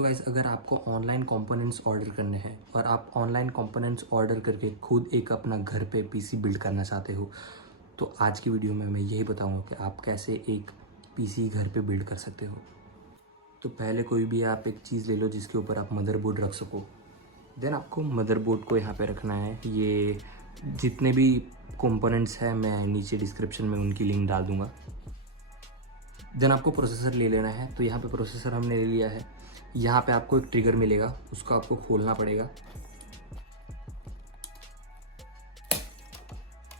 So guys, अगर आपको online components order करने हैं और आप ऑनलाइन कंपोनेंट्स ऑर्डर करके खुद एक अपना घर पे पीसी बिल्ड करना चाहते हो, तो आज की वीडियो में मैं यही बताऊंगा कि आप कैसे एक पीसी घर पे बिल्ड कर सकते हो। तो पहले कोई भी आप एक चीज़ ले लो जिसके ऊपर आप मदरबोर्ड रख सको। देन आपको मदरबोर्ड को यहाँ पे रखना है। ये जितने भी कंपोनेंट्स हैं मैं नीचे डिस्क्रिप्शन में उनकी लिंक डाल दूँगा। देन आपको प्रोसेसर ले लेना है। तो यहाँ पे प्रोसेसर हमने ले लिया है। यहाँ पे आपको एक ट्रिगर मिलेगा, उसको आपको खोलना पड़ेगा।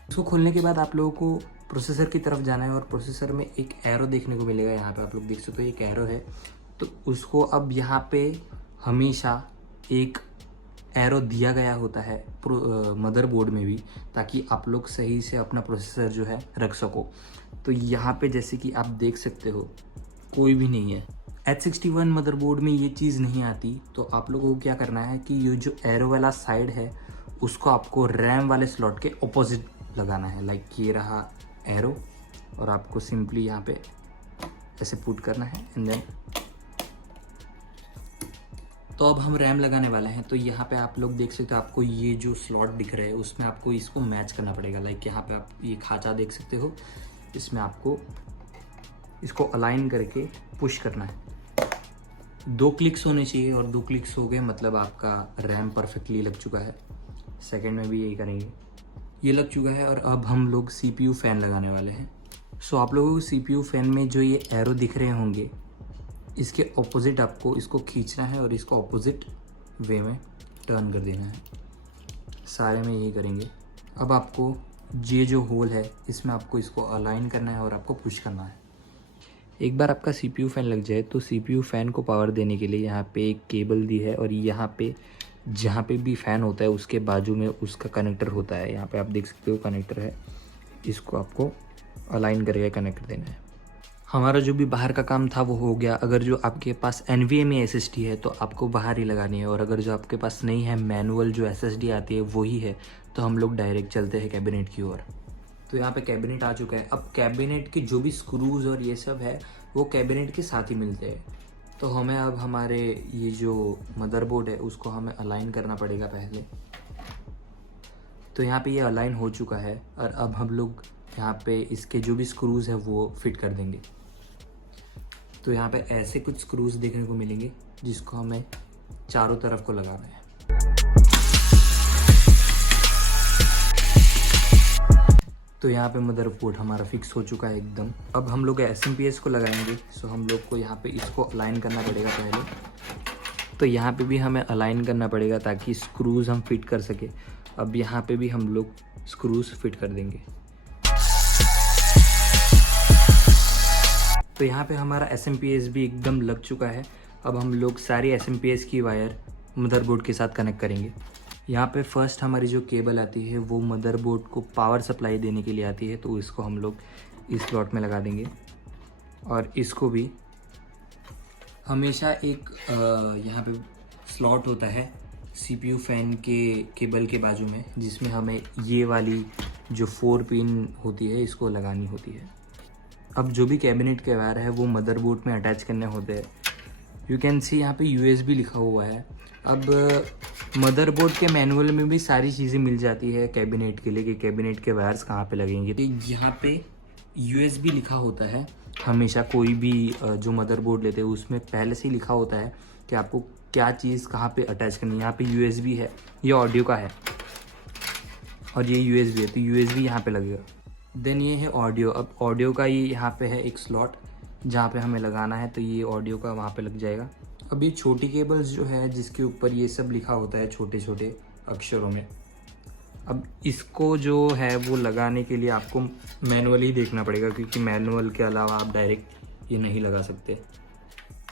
उसको खोलने के बाद आप लोगों को प्रोसेसर की तरफ जाना है और प्रोसेसर में एक एरो देखने को मिलेगा। यहाँ पे आप लोग देख सकते हो एक एरो है। तो उसको अब यहाँ पे हमेशा एक एरो दिया गया होता है मदरबोर्ड में भी, ताकि आप लोग सही से अपना प्रोसेसर जो है रख सको। तो यहाँ पे जैसे कि आप देख सकते हो कोई भी नहीं है। H61 मदरबोर्ड में ये चीज़ नहीं आती। तो आप लोगों को क्या करना है कि ये जो एरो वाला साइड है उसको आपको रैम वाले स्लॉट के ऑपोजिट लगाना है। लाइक ये रहा एरो और आपको सिंपली यहाँ पे ऐसे पुट करना है एंड देन तो अब हम रैम लगाने वाले हैं। तो यहाँ पे आप लोग देख सकते हो, आपको ये जो स्लॉट दिख रहा है उसमें आपको इसको मैच करना पड़ेगा। लाइक यहाँ पे आप ये खांचा देख सकते हो, इसमें आपको इसको अलाइन करके पुश करना है। 2 क्लिक्स होने चाहिए और 2 क्लिक्स हो गए मतलब आपका रैम परफेक्टली लग चुका है। सेकंड में भी यही करेंगे, ये लग चुका है। और अब हम लोग CPU फ़ैन लगाने वाले हैं। सो आप लोगों को CPU फ़ैन में जो ये एरो दिख रहे होंगे इसके ऑपोजिट आपको इसको खींचना है और इसको ऑपोजिट वे में टर्न कर देना है। सारे में यही करेंगे। अब आपको ये जो होल है इसमें आपको इसको अलाइन करना है और आपको पुश करना है। एक बार आपका CPU फ़ैन लग जाए तो CPU फ़ैन को पावर देने के लिए यहाँ पे एक केबल दी है और यहाँ पे जहाँ पे भी फ़ैन होता है उसके बाजू में उसका कनेक्टर होता है। यहाँ पे आप देख सकते हो कनेक्टर है, इसको आपको अलाइन करके कनेक्ट देना है। हमारा जो भी बाहर का काम था वो हो गया। अगर जो आपके पास NVMe SSD है तो आपको बाहर ही लगानी है, और अगर जो आपके पास नहीं है, मैनुअल जो SSD आती है वही है, तो हम लोग डायरेक्ट चलते हैं कैबिनेट की ओर। तो यहाँ पे कैबिनेट आ चुका है। अब कैबिनेट के जो भी स्क्रूज और ये सब है वो कैबिनेट के साथ ही मिलते हैं। तो हमें अब हमारे ये जो मदरबोर्ड है उसको हमें अलाइन करना पड़ेगा पहले। तो यहाँ पे ये अलाइन हो चुका है और अब हम लोग यहाँ पे इसके जो भी स्क्रूज है वो फिट कर देंगे। तो यहाँ पे ऐसे कुछ स्क्रूज देखने को मिलेंगे जिसको हमें चारों तरफ को लगाना है। तो यहाँ पे मदरबोर्ड हमारा फिक्स हो चुका है एकदम। अब हम लोग SMPS को लगाएंगे। सो हम लोग को यहाँ पे इसको अलाइन करना पड़ेगा पहले। तो यहाँ पे भी हमें अलाइन करना पड़ेगा ताकि स्क्रूज हम फिट कर सके। अब यहाँ पे भी हम लोग स्क्रूज फिट कर देंगे। तो यहाँ पे हमारा SMPS भी एकदम लग चुका है। अब हम लोग सारी SMPS की वायर मदरबोर्ड के साथ कनेक्ट करेंगे। यहाँ पे फर्स्ट हमारी जो केबल आती है वो मदरबोर्ड को पावर सप्लाई देने के लिए आती है। तो इसको हम लोग इस स्लॉट में लगा देंगे और इसको भी हमेशा एक यहाँ पे स्लॉट होता है CPU फ़ैन के केबल के बाजू में, जिसमें हमें ये वाली जो 4 पिन होती है इसको लगानी होती है। अब जो भी कैबिनेट के वायर है वो मदरबोर्ड में अटैच करने होते हैं। यू कैन सी यहाँ पे USB लिखा हुआ है। अब मदरबोर्ड के मैनुअल में भी सारी चीज़ें मिल जाती है कैबिनेट के लिए कि कैबिनेट के वायर्स कहाँ पे लगेंगे। तो यहाँ पे USB लिखा होता है। हमेशा कोई भी जो मदरबोर्ड लेते हैं उसमें पहले से ही लिखा होता है कि आपको क्या चीज़ कहाँ पे अटैच करनी है। यहाँ पे USB है, ये ऑडियो का है और ये USB है, तो USB यहाँ पे लगेगा। देन ये है ऑडियो। अब ऑडियो का ये यहाँ पे है एक स्लॉट जहाँ पे हमें लगाना है, तो ये ऑडियो का वहाँ पे लग जाएगा। अब ये छोटी केबल्स जो है जिसके ऊपर ये सब लिखा होता है छोटे छोटे अक्षरों में, अब इसको जो है वो लगाने के लिए आपको मैनुअल ही देखना पड़ेगा, क्योंकि मैनुअल के अलावा आप डायरेक्ट ये नहीं लगा सकते।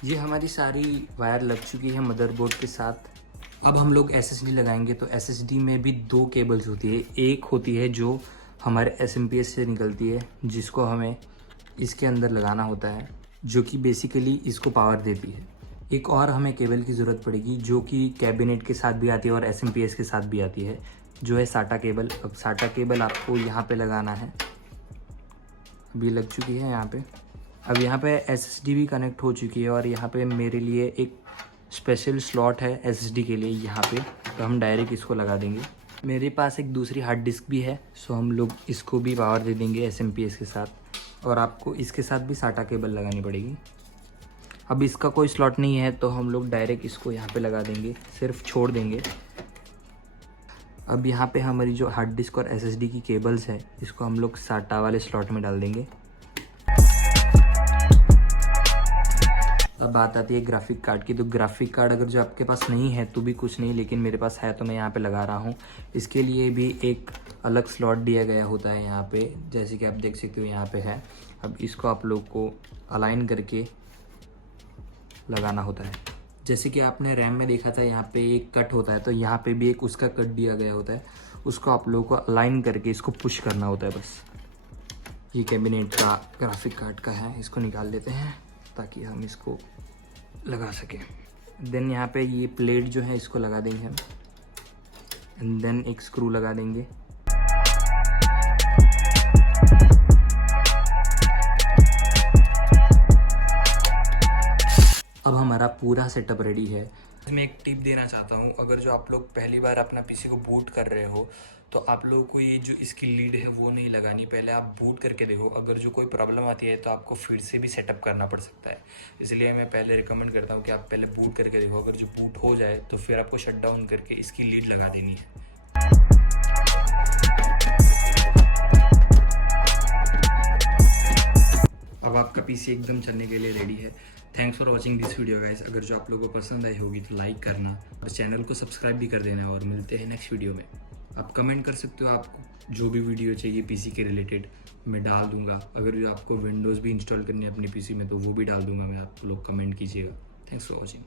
ये हमारी सारी वायर लग चुकी है मदरबोर्ड के साथ। अब हम लोग SSD लगाएंगे। तो SSD में भी 2 केबल्स होती है। एक होती है जो हमारे SMPS से निकलती है जिसको हमें इसके अंदर लगाना होता है, जो कि बेसिकली इसको पावर देती है। एक और हमें केबल की ज़रूरत पड़ेगी जो कि कैबिनेट के साथ भी आती है और SMPS के साथ भी आती है, जो है SATA केबल। अब SATA केबल आपको यहाँ पे लगाना है। अभी लग चुकी है यहाँ पे। अब यहाँ पे SSD भी कनेक्ट हो चुकी है और यहाँ पे मेरे लिए एक स्पेशल स्लॉट है SSD के लिए यहाँ पे, तो हम डायरेक्ट इसको लगा देंगे। मेरे पास एक दूसरी हार्ड डिस्क भी है, सो हम लोग इसको भी पावर दे देंगे SMPS के साथ, और आपको इसके साथ भी SATA केबल लगानी पड़ेगी। अब इसका कोई स्लॉट नहीं है तो हम लोग डायरेक्ट इसको यहाँ पे लगा देंगे, सिर्फ छोड़ देंगे। अब यहाँ पे हमारी जो हार्ड डिस्क और SSD की केबल्स है, इसको हम लोग SATA वाले स्लॉट में डाल देंगे। अब बात आती है ग्राफिक कार्ड की। तो ग्राफिक कार्ड अगर जो आपके पास नहीं है तो भी कुछ नहीं, लेकिन मेरे पास है तो मैं यहाँ पे लगा रहा हूँ। इसके लिए भी एक अलग स्लॉट दिया गया होता है यहाँ पे, जैसे कि आप देख सकते हो यहाँ पे है। अब इसको आप लोग को अलाइन करके लगाना होता है। जैसे कि आपने रैम में देखा था यहाँ पे एक कट होता है, तो यहाँ पे भी एक उसका कट दिया गया होता है, उसको आप लोगों को अलाइन करके इसको पुश करना होता है बस। ये कैबिनेट का ग्राफिक कार्ड का है, इसको निकाल लेते हैं ताकि हम इसको लगा सकें। देन यहाँ पे ये प्लेट जो है इसको लगा देंगे हम, एंड देन एक स्क्रू लगा देंगे। अब हमारा पूरा सेटअप रेडी है। मैं एक टिप देना चाहता हूँ, अगर जो आप लोग पहली बार अपना पीसी को बूट कर रहे हो तो आप लोगों को ये जो इसकी लीड है वो नहीं लगानी, पहले आप बूट करके देखो। अगर जो कोई प्रॉब्लम आती है तो आपको फिर से भी सेटअप करना पड़ सकता है, इसलिए मैं पहले रिकमेंड करता हूँ कि आप पहले बूट करके देखो। अगर जो बूट हो जाए तो फिर आपको शट डाउन करके इसकी लीड लगा देनी है। अब आपका पीसी एकदम चलने के लिए रेडी है। Thanks for watching this video guys. अगर जो आप लोगों को पसंद आई होगी तो लाइक करना और चैनल को सब्सक्राइब भी कर देना, और मिलते हैं नेक्स्ट वीडियो में। आप कमेंट कर सकते हो, आपको जो भी वीडियो चाहिए पीसी के रिलेटेड मैं डाल दूंगा। अगर जो आपको विंडोज़ भी इंस्टॉल करनी है अपने पीसी में तो वो भी डाल दूंगा मैं, आप लोग कमेंट कीजिएगा। Thanks for watching.